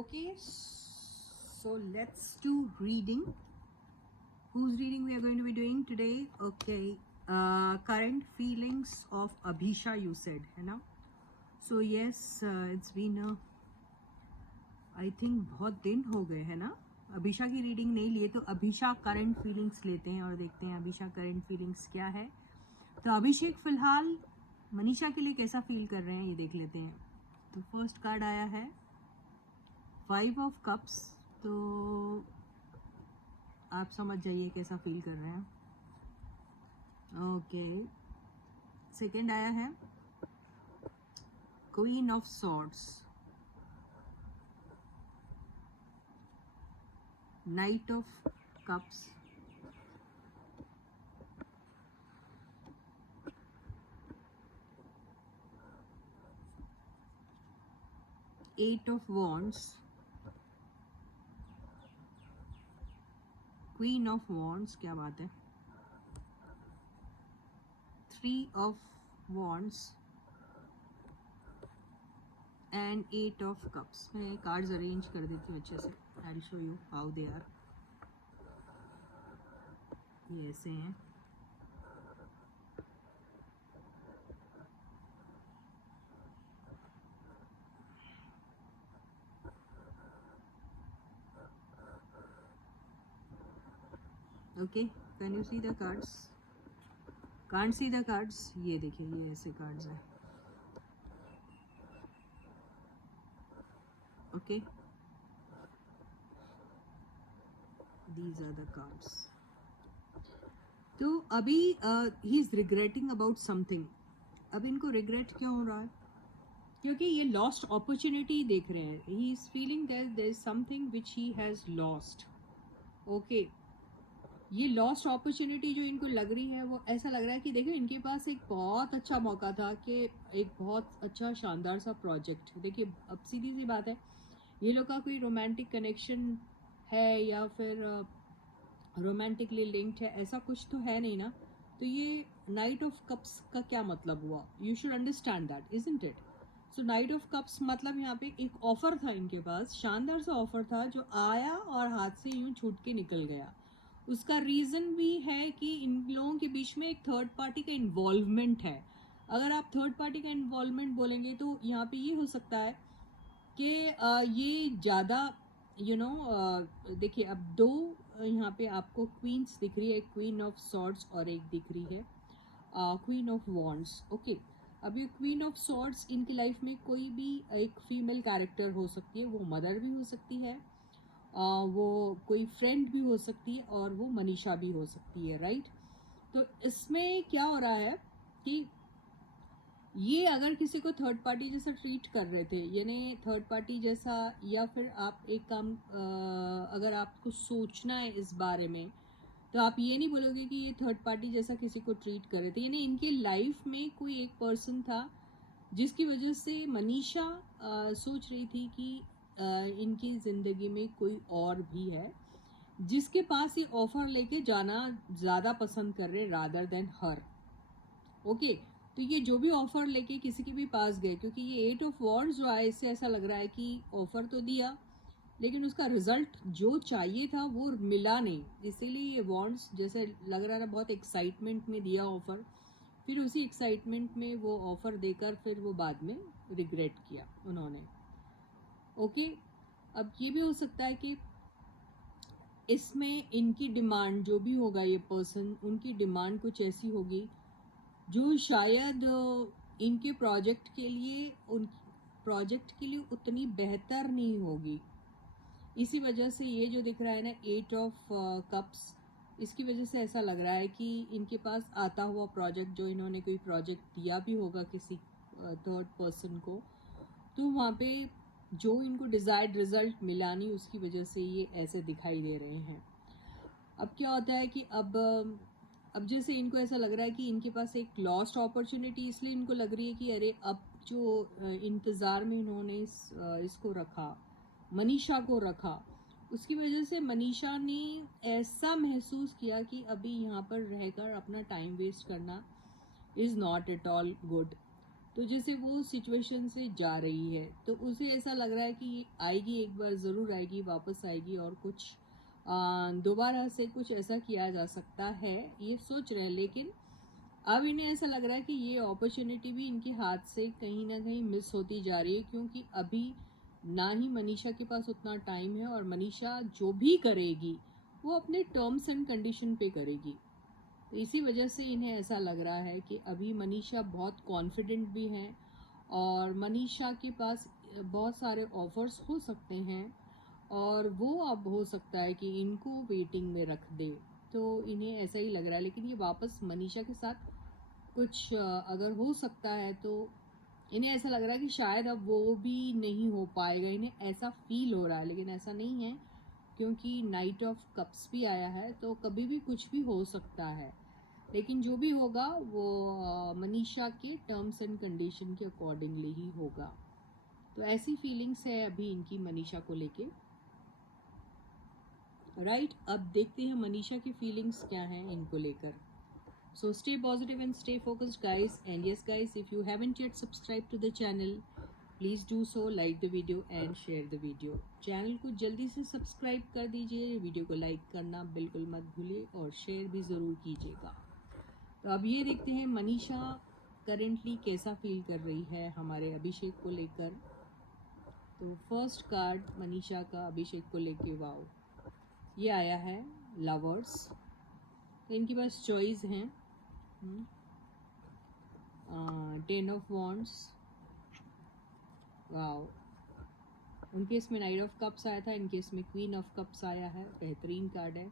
Okay, so let's do reading. Whose reading we are going to be doing today? Okay, current feelings of Abhisha, you said, है ना? So yes, it's been I think बहुत दिन हो गए है ना? अभिषा की रीडिंग नहीं लिए तो अभिषा करंट फीलिंग्स लेते हैं और देखते हैं अभिषा करंट फीलिंग्स क्या है. तो अभिषेक फिलहाल मनीषा के लिए कैसा फील कर रहे हैं ये देख लेते हैं. तो फर्स्ट कार्ड आया है 5 ऑफ कप्स. तो आप समझ जाइए कैसा फील कर रहे हैं. ओके, सेकेंड आया है queen of swords, knight of cups, eight of wands, queen of wands, क्या बात है, 3 of wands and 8 of cups. मैं कार्ड्स अरेंज कर देती हूँ अच्छे से. I will show you how they are. ये ऐसे हैं. Okay, can you see the cards? Can't see the cards. ये देखिए, ये ऐसे कार्ड्स हैं. Okay, these are the cards. तो अभी he is regretting about something. अब इनको रिग्रेट क्यों हो रहा है? क्योंकि ये लॉस्ट अपॉर्चुनिटी देख रहे हैं. He is feeling that there is something which he has lost. Okay, ये लॉस्ट अपॉर्चुनिटी जो इनको लग रही है वो ऐसा लग रहा है कि देखो इनके पास एक बहुत अच्छा मौका था कि एक बहुत अच्छा शानदार सा प्रोजेक्ट. देखिए अब सीधी सी बात है, ये लोग का कोई रोमांटिक कनेक्शन है या फिर रोमांटिकली लिंक्ड है, ऐसा कुछ तो है नहीं ना. तो ये नाइट ऑफ कप्स का क्या मतलब हुआ? You should understand that, isn't it? So night of cups मतलब यहाँ पे एक ऑफर था इनके पास, शानदार सा ऑफर था जो आया और हाथ से यूं छूट के निकल गया. उसका रीजन भी है कि इन लोगों के बीच में एक थर्ड पार्टी का इन्वॉल्वमेंट है. अगर आप थर्ड पार्टी का इन्वॉल्वमेंट बोलेंगे तो यहाँ पे ये हो सकता है कि ये ज़्यादा देखिए अब दो यहाँ पे आपको क्वींस दिख रही है. एक क्वीन ऑफ सॉर्ड्स और एक दिख रही है क्वीन ऑफ वॉन्ड्स. ओके, अब ये क्वीन ऑफ सॉर्ड्स इनकी लाइफ में कोई भी एक फीमेल कैरेक्टर हो सकती है. वो मदर भी हो सकती है, वो कोई फ्रेंड भी हो सकती है और वो मनीषा भी हो सकती है, राइट? तो इसमें क्या हो रहा है कि ये अगर किसी को थर्ड पार्टी जैसा ट्रीट कर रहे थे, यानी थर्ड पार्टी जैसा, या फिर आप एक काम अगर आपको सोचना है इस बारे में तो आप ये नहीं बोलोगे कि ये थर्ड पार्टी जैसा किसी को ट्रीट कर रहे थे. यानी इनके लाइफ में कोई एक पर्सन था जिसकी वजह से मनीषा सोच रही थी कि इनकी ज़िंदगी में कोई और भी है जिसके पास ये ऑफर लेके जाना ज़्यादा पसंद कर रहे रादर देन हर. ओके, तो ये जो भी ऑफर लेके किसी के भी पास गए, क्योंकि ये 8 ऑफ वॉन्ड्स जो आए इससे ऐसा लग रहा है कि ऑफर तो दिया लेकिन उसका रिजल्ट जो चाहिए था वो मिला नहीं. इसीलिए ये वॉन्ड्स जैसे लग रहा है बहुत एक्साइटमेंट में दिया ऑफर, फिर उसी एक्साइटमेंट में वो ऑफर देकर फिर वो बाद में रिग्रेट किया उन्होंने. ओके, अब ये भी हो सकता है कि इसमें इनकी डिमांड जो भी होगा, ये पर्सन उनकी डिमांड कुछ ऐसी होगी जो शायद इनके प्रोजेक्ट के लिए उतनी बेहतर नहीं होगी. इसी वजह से ये जो दिख रहा है ना 8 ऑफ कप्स, इसकी वजह से ऐसा लग रहा है कि इनके पास आता हुआ प्रोजेक्ट, जो इन्होंने कोई प्रोजेक्ट दिया भी होगा किसी थर्ड पर्सन को, तो वहाँ पे जो इनको डिजायर्ड रिजल्ट मिला नहीं, उसकी वजह से ये ऐसे दिखाई दे रहे हैं. अब क्या होता है कि अब जैसे इनको ऐसा लग रहा है कि इनके पास एक लॉस्ट अपॉर्चुनिटी, इसलिए इनको लग रही है कि अरे अब जो इंतज़ार में इन्होंने इसको रखा, मनीषा को रखा, उसकी वजह से मनीषा ने ऐसा महसूस किया कि अभी यहाँ पर रहकर अपना टाइम वेस्ट करना is not at all good. तो जैसे वो सिचुएशन से जा रही है, तो उसे ऐसा लग रहा है कि ये आएगी, एक बार ज़रूर आएगी, वापस आएगी और कुछ दोबारा से कुछ ऐसा किया जा सकता है, ये सोच रहे हैं। लेकिन अब इन्हें ऐसा लग रहा है कि ये अपॉर्चुनिटी भी इनके हाथ से कहीं ना कहीं मिस होती जा रही है, क्योंकि अभी ना ही मनीषा के पास उतना टाइम है, और मनीषा जो भी करेगी वो अपने टर्म्स एंड कंडीशन पे करेगी। तो इसी वजह से इन्हें ऐसा लग रहा है कि अभी मनीषा बहुत कॉन्फिडेंट भी हैं, और मनीषा के पास बहुत सारे ऑफर्स हो सकते हैं, और वो अब हो सकता है कि इनको वेटिंग में रख दे। तो इन्हें ऐसा ही लग रहा है। लेकिन ये वापस मनीषा के साथ कुछ अगर हो सकता है, तो इन्हें ऐसा लग रहा है कि शायद अब वो भी नहीं हो पाएगा, इन्हें ऐसा फील हो रहा है। लेकिन ऐसा नहीं है, क्योंकि नाइट ऑफ कप्स भी आया है, तो कभी भी कुछ भी हो सकता है। लेकिन जो भी होगा वो मनीषा के टर्म्स एंड कंडीशन के अकॉर्डिंगली ही होगा। तो ऐसी फीलिंग्स है अभी इनकी मनीषा को लेके, राइट। अब देखते हैं मनीषा की फीलिंग्स क्या हैं इनको लेकर। So stay positive and stay focused, guys. And yes, guys, if you haven't yet subscribed to the channel, please do so, like the video and share the video. Channel को जल्दी से सब्सक्राइब कर दीजिए, video को like करना बिल्कुल मत भूलिए और शेयर भी ज़रूर कीजिएगा। तो अब ये देखते हैं मनीषा करेंटली कैसा फील कर रही है हमारे अभिषेक को लेकर। तो फर्स्ट कार्ड मनीषा का अभिषेक को लेके, वाओ, ये आया है लवर्स। तो इनके पास चॉइस हैं, 10 ऑफ वॉन्ड्स, वाओ। उनके इसमें नाइट ऑफ कप्स आया था, इनके इसमें क्वीन ऑफ कप्स आया है, बेहतरीन कार्ड है।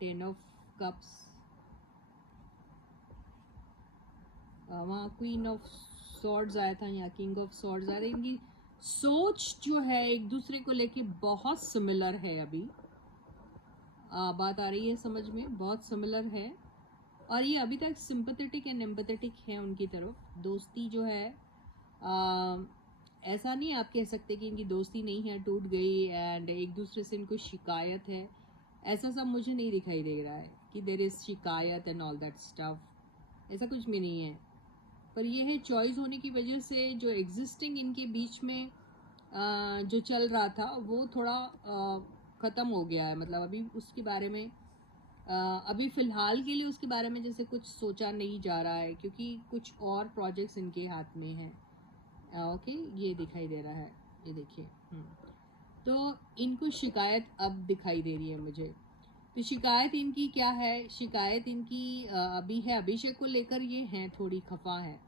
10 ऑफ कप्स, वहाँ क्वीन ऑफ सॉर्ड्स आया था, यहाँ किंग ऑफ सॉर्ड्स आया था। इनकी सोच जो है एक दूसरे को लेके बहुत सिमिलर है। अभी बात आ रही है समझ में, बहुत सिमिलर है। और ये अभी तक सिंपैथेटिक एंड एम्पैथेटिक है उनकी तरफ। दोस्ती जो है ऐसा नहीं आप कह सकते कि इनकी दोस्ती नहीं है, टूट गई एंड एक दूसरे से इनको शिकायत है, ऐसा सब मुझे नहीं दिखाई दे रहा है कि देयर इज शिकायत एंड ऑल दैट स्टफ, ऐसा कुछ भी नहीं है। पर ये है चॉइस होने की वजह से जो एग्जिस्टिंग इनके बीच में जो चल रहा था वो थोड़ा ख़त्म हो गया है। मतलब अभी उसके बारे में अभी फ़िलहाल के लिए उसके बारे में जैसे कुछ सोचा नहीं जा रहा है, क्योंकि कुछ और प्रोजेक्ट्स इनके हाथ में हैं। ओके, ये दिखाई दे रहा है, ये देखिए। तो इनको शिकायत अब दिखाई दे रही है मुझे। तो शिकायत इनकी क्या है? शिकायत इनकी अभी है अभिषेक को लेकर, ये हैं थोड़ी खफा है।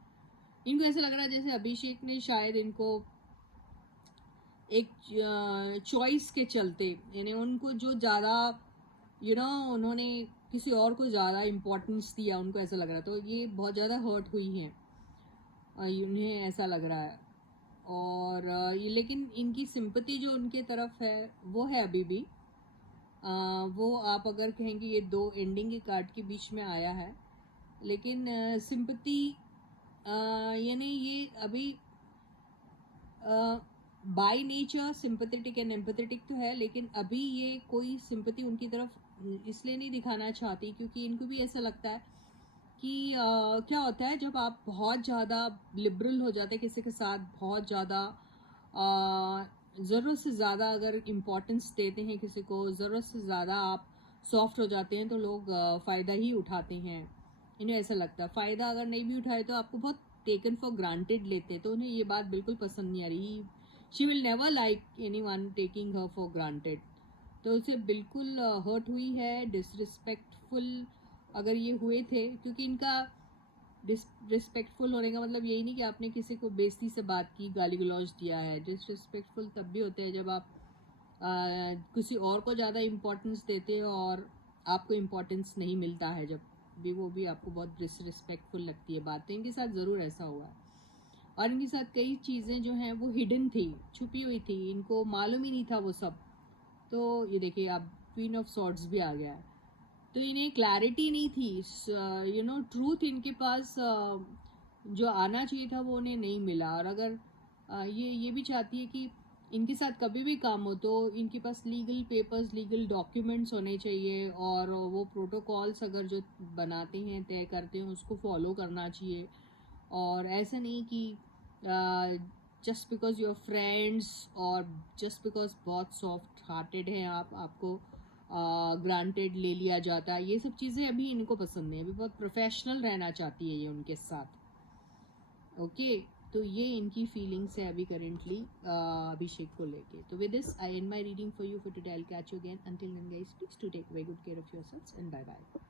इनको ऐसा लग रहा है जैसे अभिषेक ने शायद इनको एक चॉइस के चलते, यानी उनको जो ज़्यादा उन्होंने किसी और को ज़्यादा इम्पोर्टेंस दिया, उनको ऐसा लग रहा। तो ये बहुत ज़्यादा हर्ट हुई हैं, उन्हें ऐसा लग रहा है। और ये लेकिन इनकी सिंपैथी जो उनके तरफ है वो है अभी भी। वो आप अगर कहेंगे ये दो एंडिंग के कार्ड के बीच में आया है, लेकिन सिंपैथी यानी ये अभी by nature sympathetic and empathetic तो है, लेकिन अभी ये कोई सिंपैथी उनकी तरफ इसलिए नहीं दिखाना चाहती क्योंकि इनको भी ऐसा लगता है कि क्या होता है जब आप बहुत ज़्यादा लिबरल हो जाते हैं किसी के साथ, बहुत ज़्यादा ज़रूरत से ज़्यादा अगर इम्पोर्टेंस देते हैं किसी को, ज़रूरत से ज़्यादा आप सॉफ्ट हो जाते हैं, तो लोग फ़ायदा ही उठाते हैं। इन्हें ऐसा लगता है फ़ायदा अगर नहीं भी उठाए तो आपको बहुत टेकन फॉर ग्रांटेड लेते हैं, तो उन्हें ये बात बिल्कुल पसंद नहीं आ रही। She will never like any one taking her for granted. तो उसे बिल्कुल हर्ट हुई है, डिसरिस्पेक्टफुल अगर ये हुए थे, क्योंकि इनका डिसरिस्पेक्टफुल होने का मतलब यही नहीं कि आपने किसी को बेइज्जती से बात की, गाली गलौज दिया है। डिसरिस्पेक्टफुल तब भी होते हैं जब आप किसी और को ज़्यादा इम्पोर्टेंस देते हो और आपको इम्पोर्टेंस नहीं मिलता है, जब भी वो भी आपको बहुत डिसरिस्पेक्टफुल लगती है बात। तो इनके साथ ज़रूर ऐसा हुआ है, और इनके साथ कई चीज़ें जो हैं वो हिडन थी, छुपी हुई थी, इनको मालूम ही नहीं था वो सब। तो ये देखिए अब क्वीन ऑफ सॉर्ड्स भी आ गया है। तो इन्हें क्लैरिटी नहीं थी, ट्रूथ इनके पास जो आना चाहिए था वो उन्हें नहीं मिला। और अगर ये भी चाहती है कि इनके साथ कभी भी काम हो तो इनके पास लीगल पेपर्स, लीगल डॉक्यूमेंट्स होने चाहिए, और वो प्रोटोकॉल्स अगर जो बनाते हैं, तय करते हैं, उसको फॉलो करना चाहिए। और ऐसा नहीं कि जस्ट बिकॉज यूर फ्रेंड्स और जस्ट बिकॉज बहुत सॉफ्ट हार्टेड हैं आप, आपको ग्रांटेड ले लिया जाता है। ये सब चीज़ें अभी इनको पसंद नहीं, अभी बहुत प्रोफेशनल रहना चाहती है ये उनके साथ। ओके, तो ये इनकी फीलिंग्स है अभी करेंटली अभिषेक को लेके। तो with this I and my reading for you for today. I will catch you again, until then guys please to take very good care of yourselves and bye bye.